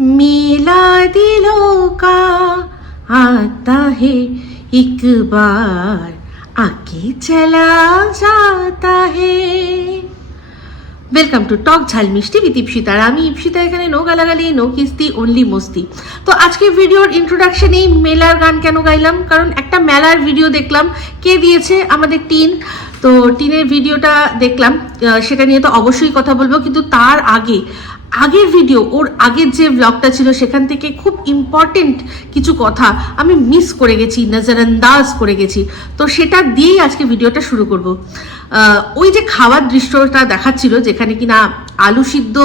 मेला दिलों का आता है एक बार आके चला जाता है ওয়েলকাম টু টক ঝাল মিষ্টি বিথ ইপসিতা আর আমি ইপসিতা এখানে নো গালাগালি নো কিস্তি অনলি মস্তি তো আজকে ভিডিওর ইন্ট্রোডাকশনেই মেলার গান কেন গাইলাম কারণ একটা মেলার ভিডিও দেখলাম কে দিয়েছে আমাদের টিন তো টিনের ভিডিওটা দেখলাম সেটা নিয়ে তো অবশ্যই কথা বলব, কিন্তু তার আগে, আগের ভিডিও, ওর আগের যে ব্লগটা ছিল, সেখান থেকে খুব ইম্পর্টেন্ট কিছু কথা আমি মিস করে গেছি, নজরআন্দাজ করে গেছি। তো সেটা দিয়েই আজকে ভিডিওটা শুরু করব। ওই যে খাওয়ার দৃশ্যটা দেখাচ্ছিল, যেখানে কিনা আলু সিদ্ধ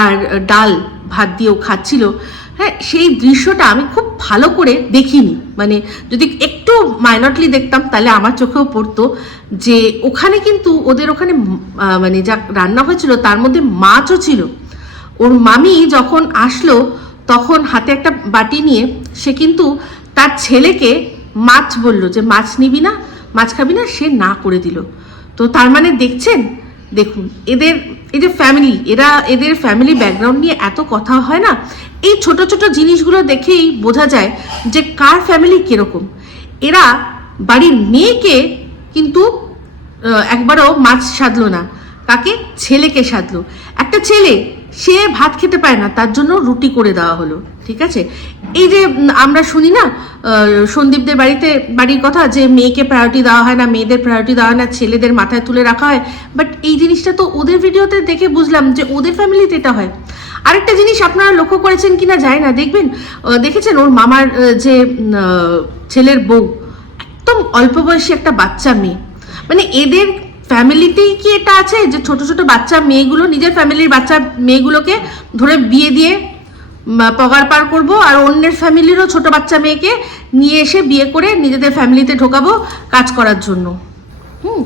আর ডাল ভাত দিয়েও খাচ্ছিল হ্যাঁ সেই দৃশ্যটা আমি খুব ভালো করে দেখিনি। মানে যদি একটু মাইনটলি দেখতাম, তাহলে আমার চোখেও পড়তো যে ওখানে কিন্তু ওদের ওখানে মানে যা রান্না হয়েছিল, তার মধ্যে মাছও ছিল। ওর মামি যখন আসলো, তখন হাতে একটা বাটি নিয়ে সে কিন্তু তার ছেলেকে মাছ বলল যে, মাছ নিবি না, মাছ খাবি না? সে না করে দিল। তো তার মানে দেখছেন? দেখুন, এদের এই যে ফ্যামিলি এরা এদের ফ্যামিলি ব্যাকগ্রাউন্ড নিয়ে এত কথা হয় না? এই ছোট ছোট জিনিসগুলো দেখেই বোঝা যায় যে কার ফ্যামিলি কীরকম। এরা বাড়ির মেয়েকে কিন্তু একবারও মাছ সাধলো না কাকে ছেলেকে সাধলো। একটা ছেলে সে ভাত খেতে পায় না, তার জন্য রুটি করে দেওয়া হলো, ঠিক আছে? এই যে আমরা শুনি না সন্দীপদের বাড়িতে, বাড়ির কথা যে মেয়েকে প্রায়োরিটি দেওয়া হয় না, মেয়েদের প্রায়োরিটি দেওয়া হয় না, ছেলেদের মাথায় তুলে রাখা হয় বাট এই জিনিসটা তো ওদের ভিডিওতে দেখে বুঝলাম যে ওদের ফ্যামিলিতে এটা হয়। আরেকটা জিনিস আপনারা লক্ষ্য করেছেন কিনা যায় না, দেখবেন দেখেছেন ওর মামার যে ছেলের বউ, একদম অল্প বয়সী একটা বাচ্চা মেয়ে মানে এদের ফ্যামিলিতেই কি এটা আছে? যে ছোট ছোট বাচ্চা মেয়েগুলো, নিজের ফ্যামিলির বাচ্চা মেয়েগুলোকে ধরে বিয়ে দিয়ে পগার পার করব, আর অন্যের ফ্যামিলিরও ছোট বাচ্চা মেয়েকে নিয়ে এসে বিয়ে করে নিজেদের ফ্যামিলিতে ঢোকাবো কাজ করার জন্য। হুম,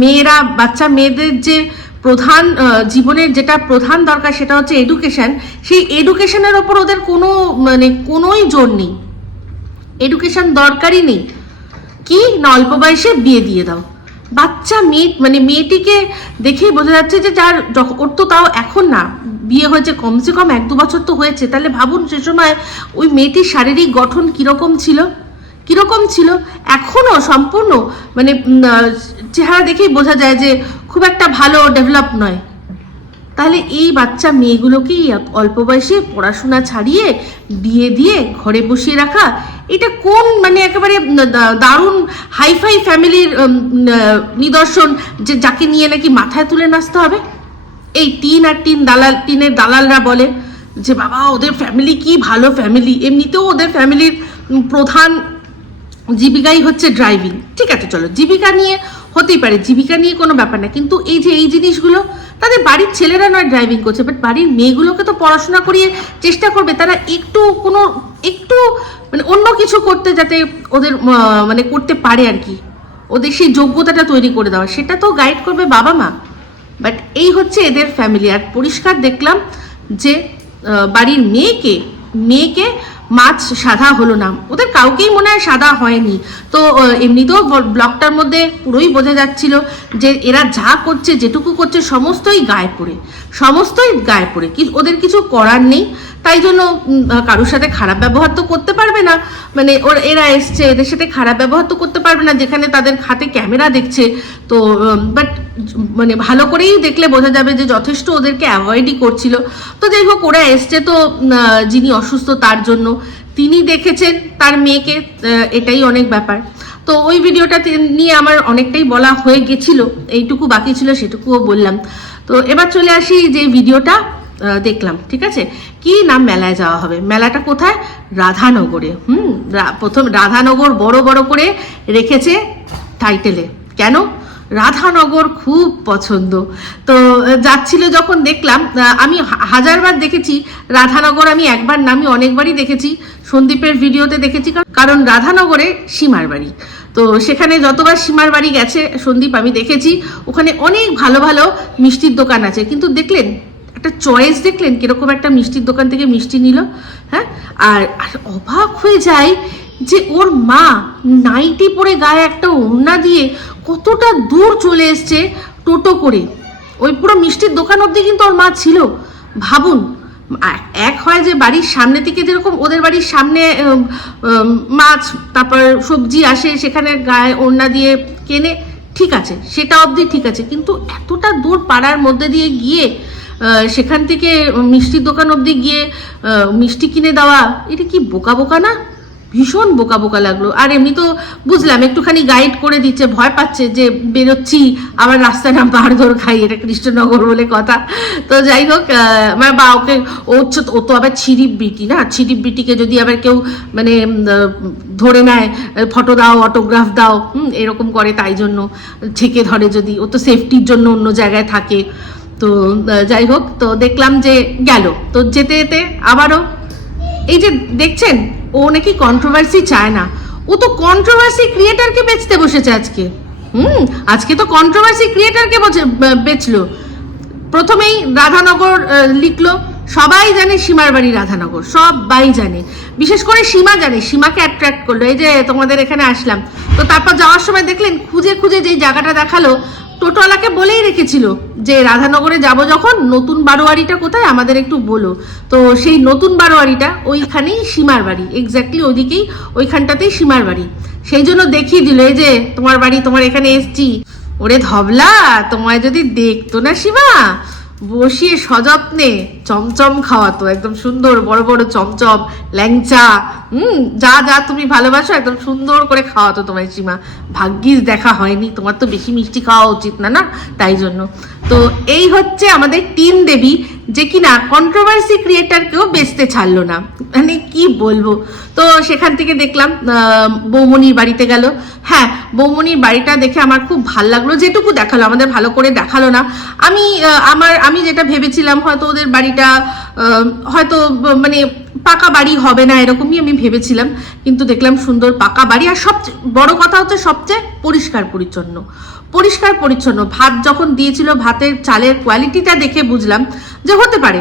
মেয়েরা, বাচ্চা মেয়েদের যে প্রধান জীবনের যেটা প্রধান দরকার সেটা হচ্ছে এডুকেশন সেই এডুকেশনের ওপর ওদের কোনো মানে কোনোই জোর নেই। এডুকেশন দরকারই নেই। কি? না অল্প বয়সে বিয়ে দিয়ে দাও। বাচ্চা মেয়ে মানে মেয়েটিকে দেখেই বোঝা যাচ্ছে যে যার ওর তো তাও এখন না। বিয়ে হয়েছে কমসে কম এক দু বছর তো হয়েছে। তাহলে ভাবুন সে সময় ওই মেয়েটির শারীরিক গঠন কীরকম ছিল? কীরকম ছিল? এখনও সম্পূর্ণ মানে চেহারা দেখেই বোঝা যায় যে খুব একটা ভালো ডেভেলপ নয়। তাহলে এই বাচ্চা মেয়েগুলোকেই অল্প বয়সে পড়াশোনা ছাড়িয়ে, বিয়ে দিয়ে ঘরে বসিয়ে রাখা এটা কোন মানে একেবারে দারুণ হাইফাই ফ্যামিলির নিদর্শন যে, যাকে নিয়ে নাকি মাথায় তুলে নাচতে হবে? এই টিন আর টিন দালাল, টিনের দালালরা বলে যে, বাবা, ওদের ফ্যামিলি কি ভালো ফ্যামিলি? এমনিতেও ওদের ফ্যামিলির প্রধান জীবিকাই হচ্ছে ড্রাইভিং। ঠিক আছে, চলো, জীবিকা নিয়ে হতেই পারে, জীবিকা নিয়ে কোনো ব্যাপার না। কিন্তু এই যে, এই জিনিসগুলো তাদের বাড়ির ছেলেরা নয় ড্রাইভিং করছে বাট বাড়ির মেয়েগুলোকে তো পড়াশোনা করিয়ে চেষ্টা করবে, তারা একটু কোনো, একটু মানে অন্য কিছু করতে যাতে ওদের মানে করতে পারে আর কি। ওদের সেই যোগ্যতাটা তৈরি করে দেওয়া, সেটা তো গাইড করবে বাবা মা। বাট এই হচ্ছে এদের ফ্যামিলি আর পরিষ্কার দেখলাম যে বাড়ির মেয়েকে মেয়েকে মাছ সাদা হলো না। ওদের কাউকেই মনে হয় সাদা হয়নি। তো এমনিতেও ব- ব্লগটার মধ্যে পুরোই বোঝা যাচ্ছিল যে এরা যা করছে, যেটুকু করছে, সমস্তই গায়ে পড়ে। সমস্তই গায়ে পড়ে। কি ওদের কিছু করার নেই। তাই জন্য কারোর সাথে খারাপ ব্যবহার তো করতে পারবে না। মানে ওর এরা এসছে, এদের সাথে খারাপ ব্যবহার তো করতে পারবে না। যেখানে তাদের হাতে ক্যামেরা দেখছে, তো বাট মানে ভালো করেই দেখলে বোঝা যাবে যে যথেষ্ট ওদেরকে অ্যাভয়েডই করছিল। তো যাই হোক, ওরা এসছে তো যিনি অসুস্থ তার জন্য। তিনি দেখেছেন তার মেয়েকে এটাই অনেক ব্যাপার। তো ওই ভিডিওটা নিয়ে আমার অনেকটাই বলা হয়ে গেছিল। এইটুকু বাকি ছিল, সেটুকুও বললাম। তো এবার চলে আসি যে ভিডিওটা দেখলাম, ঠিক আছে? কি নাম মেলায় যাওয়া হবে? মেলাটা কোথায়? রাধানগরে। হুম প্রথম রাধানগর বড় বড় করে রেখেছে টাইটেলে কেন? রাধানগর খুব পছন্দ। তো যাচ্ছিল যখন দেখলাম আমি হাজারবার দেখেছি, রাধানগর আমি একবার নামি অনেকবারই দেখেছি, সন্দীপের ভিডিওতে দেখেছি, কারণ- রাধানগরে সীমার বাড়ি। তো, সেখানে যতবার সীমার বাড়ি গেছে, সন্দীপ, আমি দেখেছি, ওখানে অনেক ভালো ভালো মিষ্টির দোকান আছে, কিন্তু দেখলেন, একটা চয়েস দেখলেন, কীরকম একটা মিষ্টির দোকান থেকে মিষ্টি নিল হ্যাঁ? আর অবাক হয়ে যায় যে ওর মা নাইটি পরে গায়ে একটা ওড়না দিয়ে কতটা দূর চলে এসছে টোটো করে। ওই পুরো মিষ্টির দোকান অবধি কিন্তু ওর মা ছিল। ভাবুন এক- হয় যে বাড়ির সামনে থেকে যেরকম ওদের বাড়ির সামনে মাছ, তারপর সবজি আসে সেখানে গায়ে ওড়না দিয়ে কেনে, ঠিক আছে, সেটা অবধি ঠিক আছে। কিন্তু এতটা দূর পাড়ার মধ্যে দিয়ে গিয়ে সেখান থেকে মিষ্টির দোকান অবধি গিয়ে মিষ্টি কিনে দেওয়া, এটা কি বোকা বোকা না? ভীষণ বোকা বোকা লাগল। আর এমনি তো বুঝলাম একটুখানি গাইড করে দিচ্ছে ভয় পাচ্ছে যে বেরোচ্ছি আবার রাস্তায় না মারধর খাই এটা কৃষ্ণনগর বলে কথা। তো যাই হোক আমার বা ওকে ও ও তো আবার ছিরিপ বিটি না? ছিরিপ বিটিকে যদি আবার কেউ মানে ধরে নেয় ফটো দাও অটোগ্রাফ দাও হুম, এরকম করে তাই জন্য ছেকে ধরে যদি ও তো সেফটির জন্য অন্য জায়গায় থাকে। তো যাই হোক তো দেখলাম যে গেল। তো যেতে যেতে আবারও এই যে দেখছেন ও নাকি কন্ট্রোভার্সি চায় না। ও তো কন্ট্রোভার্সি ক্রিয়েটারকে বেচতে বসেছে আজকে। হুম, আজকে তো কন্ট্রোভার্সি ক্রিয়েটারকে বেচলো। প্রথমেই রাধানগর লিখলো, সবাই জানে সীমার বাড়ি রাধানগর, সবাই জানে। বিশেষ করে সীমা জানে, সীমাকে অ্যাট্রাক্ট করল। এই যে তোমাদের এখানে আসলাম। তো তারপর যাওয়ার সময় দেখলেন, খুঁজে খুঁজে যেই জায়গাটা দেখাল টোটোওয়ালাকে বলেই রেখেছিল যে রাধানগরে যাব যখন, নতুন বারোয়ারিটা কোথায় আমাদের একটু বলো। তো সেই নতুন বারোয়ারিটা ওইখানেই সীমার বাড়ি এক্স্যাক্টলি ওদিকেই ওইখানটাতেই সীমার বাড়ি। সেই জন্য দেখিয়ে দিল, এই যে তোমার বাড়ি, তোমার এখানে এসছি। ওরে ধবলা, তোমায় যদি দেখতো না সীমা। বসিয়ে সযত্নে চমচম খাওয়াতো একদম সুন্দর বড় বড় চমচম, ল্যাংচা, হুম, যা যা তুমি ভালোবাসো, একদম সুন্দর করে খাওয়াতো তোমার সীমা। ভাগ্যিস দেখা হয়নি, তোমার তো বেশি মিষ্টি খাওয়া উচিত না না? তাই জন্য। তো এই হচ্ছে আমাদের তিন দেবী যে কিনা কন্ট্রোভার্সি ক্রিয়েটারকেও বেচতে ছাড়লো না। মানে কি বলব? তো সেখান থেকে দেখলাম বৌমনির বাড়িতে গেল। হ্যাঁ বৌমনির বাড়িটা দেখে আমার খুব ভালো লাগল। যেটুকু দেখাল, আমাদের ভালো করে দেখাল না। আমি আমার, আমি যেটা ভেবেছিলাম হয়তো ওদের বাড়িটা হয়তো মানে পাকা বাড়ি হবে না এরকমই আমি ভেবেছিলাম, কিন্তু দেখলাম সুন্দর পাকা বাড়ি। আর সবচেয়ে বড় কথা হচ্ছে সবচেয়ে পরিষ্কার পরিচ্ছন্ন। পরিষ্কার পরিচ্ছন্ন। ভাত যখন দিয়েছিল, ভাতের চালের কোয়ালিটিটা দেখে বুঝলাম যে হতে পারে।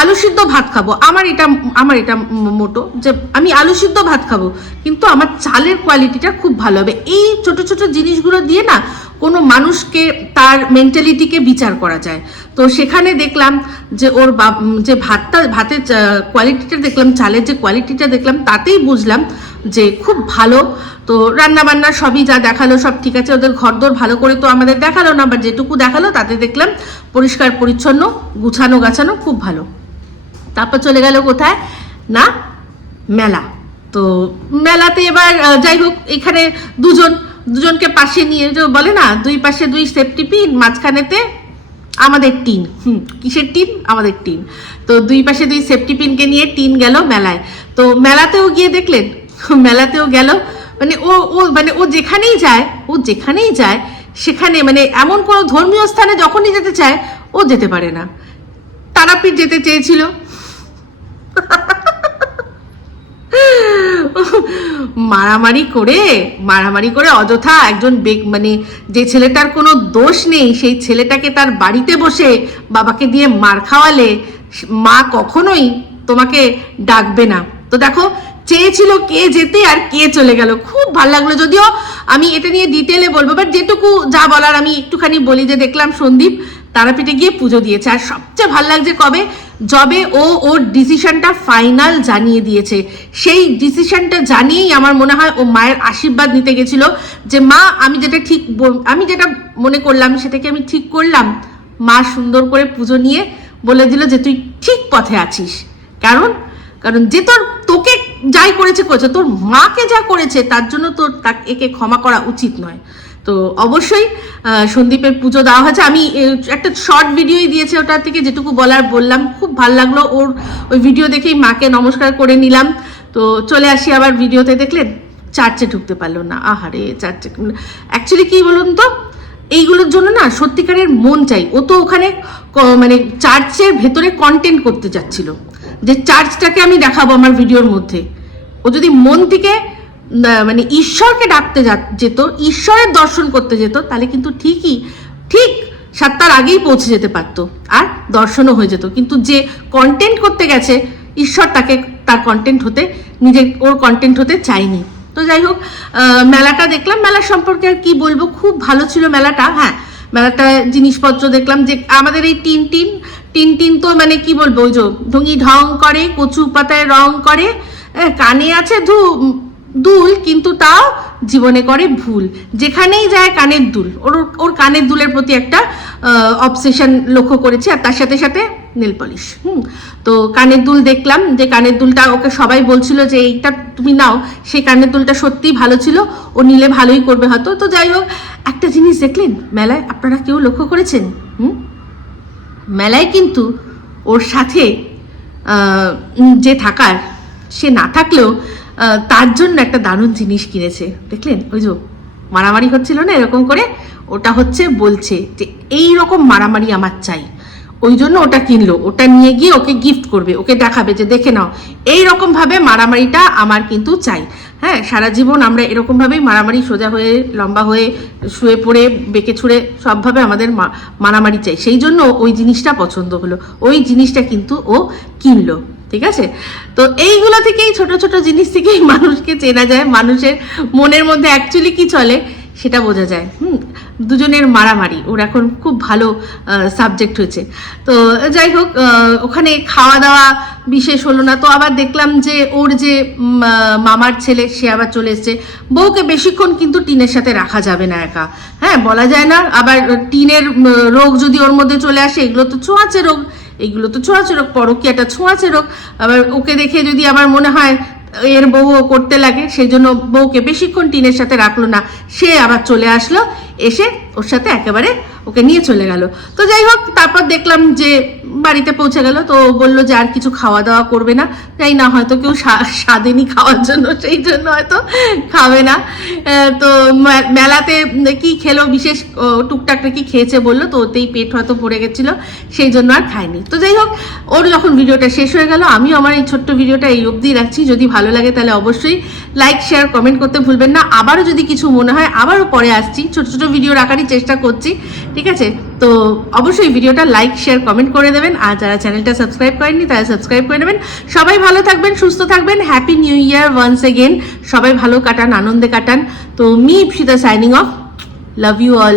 আলু সিদ্ধ ভাত খাব। আমার এটা আমার এটা মোটো যে আমি আলু সিদ্ধ ভাত খাব, কিন্তু আমার চালের কোয়ালিটিটা খুব ভালো হবে। এই ছোট ছোট জিনিসগুলো দিয়ে না কোনো মানুষকে তার মেন্টালিটিকে বিচার করা যায়। তো সেখানে দেখলাম যে ওর যে ভাতটা, ভাতের কোয়ালিটিটা দেখলাম, চালের যে কোয়ালিটিটা দেখলাম, তাতেই বুঝলাম যে খুব ভালো। তো রান্না বান্না সবই যা দেখাল সব ঠিক আছে, ওদের ঘরদোর ভালো করে তো আমাদের দেখাল না বাট যেটুকু দেখাল তাতে দেখলাম পরিষ্কার, পরিচ্ছন্ন, গুছানো, গাছানো খুব ভালো। তারপর চলে গেল কোথায়? না, মেলা। তো মেলাতে এবার যাই হোক, এখানে দুজন দুজনকে পাশে নিয়ে যে বলে না, দুই পাশে দুই সেফটি পিন মাঝখানেতে আমাদের টিন। হুম, কিসের টিন? আমাদের টিন। তো দুই পাশে দুই সেফটি পিনকে নিয়ে টিন গেল মেলায়। তো মেলাতেও গিয়ে দেখলেন, মেলাতেও গেল। মানে ও ও মানে ও যেখানেই যায়, ও যেখানেই যায়, সেখানে মানে এমন কোনো ধর্মীয় স্থানে যখনই যেতে চায়, ও যেতে পারে না। তারাপীঠ যেতে চেয়েছিল। মারামারি করে মারামারি করে অযথা একজন মানে যে ছেলেটার কোনো দোষ নেই, সেই ছেলেটাকে তার বাড়িতে বসে বাবাকে দিয়ে মার খাওয়ালে, মা কখনোই তোমাকে ডাকবে না। তো দেখো, চেয়েছিল কে যেতে আর কে চলে গেল। খুব ভালো লাগল যদিও আমি এটা নিয়ে ডিটেলে বলব বাট যেটুকু যা বলার আমি একটুখানি বলি যে দেখলাম সন্দীপ তারাপীঠে গিয়ে পুজো দিয়েছে। আর সবচেয়ে ভালো লাগছে কবে? যবে ও ওর ডিসিশনটা ফাইনাল জানিয়ে দিয়েছে। সেই ডিসিশনটা জানিয়েই আমার মনে হয় ও মায়ের আশীর্বাদ নিতে গেছিল যে, মা, আমি যেটা ঠিক আমি যেটা মনে করলাম, সেটাকে আমি ঠিক করলাম। মা সুন্দর করে পুজো নিয়ে বলে দিল যে, তুই ঠিক পথে আছিস। কারণ কারণ যে তোর, তোকে যাই করেছে করেছে, তোর মাকে যা করেছে, তার জন্য তোর তাকে, একে ক্ষমা করা উচিত নয়। তো অবশ্যই সন্দীপের পুজো দেওয়া হয়েছে। আমি একটা শর্ট ভিডিওই দিয়েছে ওটার থেকে যেটুকু বলার বললাম। খুব ভালো লাগল ওর ওই ভিডিও দেখেই মাকে নমস্কার করে নিলাম। তো চলে আসি আবার ভিডিওতে দেখলেন চার্চে ঢুকতে পারল না। আহারে, চার্চে অ্যাকচুয়ালি কি বলুন তো, এইগুলোর জন্য না সত্যিকারের মন চাই। ও তো ওখানে মানে চার্চের ভেতরে কন্টেন্ট করতে যাচ্ছিল যে চার্চটাকে আমি দেখাবো আমার ভিডিওর মধ্যে। ও যদি মন থেকে মানে ঈশ্বরকে ডাকতে যেত, ঈশ্বরের দর্শন করতে যেত, তাহলে কিন্তু ঠিকই, ঠিক সাতটার আগেই পৌঁছে যেতে পারতো আর দর্শনও হয়ে যেত। কিন্তু যে কন্টেন্ট করতে গেছে, ঈশ্বর তাকে, তার কন্টেন্ট হতে, নিজে ওর কন্টেন্ট হতে চায়নি। তো যাই হোক মেলাটা দেখলাম, মেলা সম্পর্কে আর কি বলব, খুব ভালো ছিল মেলাটা হ্যাঁ। মেলাটা জিনিসপত্র দেখলাম যে আমাদের এই টিন টিন টিন টিন তো মানে কি বলব, ওই যে ঢুঙি ঢং করে, কচু পাতায় রং করে কানে আছে ধু দুল কিন্তু তাও জীবনে করে ভুল। যেখানেই যায় কানের দুল। ওর ওর কানের দুলের প্রতি একটা অবসেশন লক্ষ্য করেছি আর তার সাথে সাথে নীল পলিশ হুম? তো কানের দুল দেখলাম যে কানের দুলটা ওকে সবাই বলছিল যে এইটা তুমি নাও। সেই কানের দুলটা সত্যিই ভালো ছিল। ও নিলে ভালোই করবে হয়তো। তো যাই হোক, একটা জিনিস দেখলেন? মেলায় আপনারা কেউ লক্ষ্য করেছেন? হুম? মেলায় কিন্তু ওর সাথে যে থাকার, সে না থাকলেও তার জন্য একটা দারুণ জিনিস কিনেছে। দেখলেন? ওই যে মারামারি হচ্ছিল না এরকম করে? ওটা হচ্ছে বলছে যে, এই রকম মারামারি আমার চাই। ওই জন্য ওটা কিনলো। ওটা নিয়ে গিয়ে ওকে গিফট করবে। ওকে দেখাবে যে, দেখে নাও, এই রকম ভাবে মারামারিটা আমার কিন্তু চাই। হ্যাঁ সারা জীবন আমরা এরকম ভাবেই মারামারি সোজা হয়ে, লম্বা হয়ে, শুয়ে পড়ে, বেঁকে ছুঁড়ে সবভাবে আমাদের মারামারি চাই। সেই জন্য ওই জিনিসটা পছন্দ হলো। ওই জিনিসটা কিন্তু ও কিনলো। ঠিক আছে? তো এইগুলো থেকেই ছোট ছোট জিনিস থেকেই মানুষকে চেনা যায়, মানুষের মনের মধ্যে অ্যাকচুয়ালি কি চলে সেটা বোঝা যায়। হুম, দুজনের মারামারি, ওর এখন খুব ভালো সাবজেক্ট হয়েছে। তো যাই হোক ওখানে খাওয়া দাওয়া বিশেষ হলো না। তো আবার দেখলাম যে ওর যে মামার ছেলে, সে আবার চলে এসছে। বউকে বেশিক্ষণ কিন্তু টিনের সাথে রাখা যাবে না একা। হ্যাঁ বলা যায় না, আবার টিনের রোগ যদি ওর মধ্যে চলে আসে, এগুলো তো ছোঁয়াচে রোগ। এগুলো তো ছোঁয়াচে রোগ একটা ছোঁয়াচে রোগ আবার ওকে দেখে যদি আমার মনে হয় এর বউ করতে লাগে সেই জন্য বউকে বেশিক্ষণ টিনের সাথে রাখল না। সে আবার চলে আসলো। এসে ওর সাথে একেবারে ওকে নিয়ে চলে গেল। তো যাই হোক, তারপর দেখলাম যে বাড়িতে পৌঁছে গেল। তো বলল যে আর কিছু খাওয়া দাওয়া করবে না। তাই না হয়তো কেউ স্বাদেনি খাওয়ার জন্য, সেই জন্য হয়তো খাবে না। তো মেলাতে কি খেলো বিশেষ? টুকটাকটা কি খেয়েছে বলল। তো ওতেই পেট হয়তো পড়ে গেছিল, সেই জন্য আর খায়নি। তো যাই হোক, ওর যখন ভিডিওটা শেষ হয়ে গেল, আমিও আমার এই ছোট্ট ভিডিওটা এই অবধি রাখছি। যদি ভালো লাগে তাহলে অবশ্যই লাইক, শেয়ার, কমেন্ট করতে ভুলবেন না। আবারও যদি কিছু মনে হয়, আবারও পরে আসছি। ছোট ছোট ভিডিও রাখারই চেষ্টা করছি, ঠিক আছে? তো অবশ্যই ভিডিওটা লাইক শেয়ার কমেন্ট করে দেবেন, আর যারা চ্যানেলটা সাবস্ক্রাইব করেননি, তারা সাবস্ক্রাইব করে নেবেন। সবাই ভালো থাকবেন, সুস্থ থাকবেন happy new year once again সবাই ভালো কাটান, আনন্দে কাটান। তো me Ipsita signing off love you all